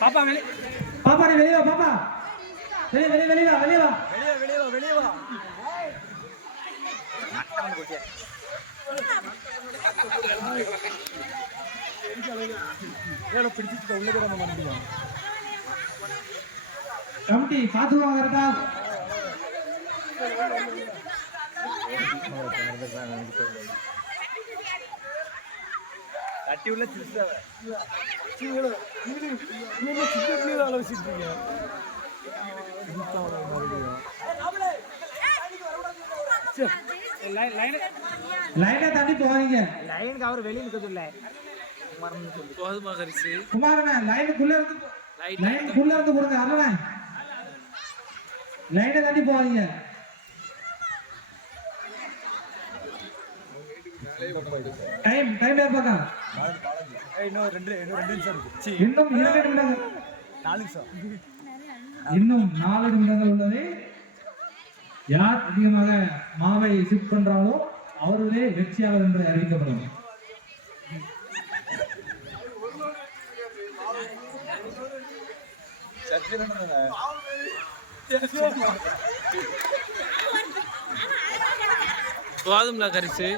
பாப்பா பாப்பா நீ வெளியே வா பாப்பா வெளியே வெளியே வெளியே வா வெளியே வா வெளியே வா வெளியே வா பிடிச்சிட்டு உள்ள கூட பண்ண முடியும் கமிட்டி பாத்து வாங்கறதா கட்டி உள்ள லைனை தாண்டி போவீங்க லைனுக்கு அவர் வெளியே நிக்க சொல்ல குமாரன் லைனுக்குள்ள இருந்து போடுங்க அருணன் லைனை தாண்டி போவீங்க டைம் ஏற்பா இன்னும் 2 நிமிஷம் இருக்கு இன்னும் 2 நிமிடங்கள் 4 நிமிஷம் இன்னும் 4 நிமிடங்கள் உள்ளது யார் அதிகமாக மாவை ஷிஃப்ட் பண்றாங்களோ அவர்களே வெற்றியாளர் என்று அறிவிக்கப்படும் வாதும்ல கரிசு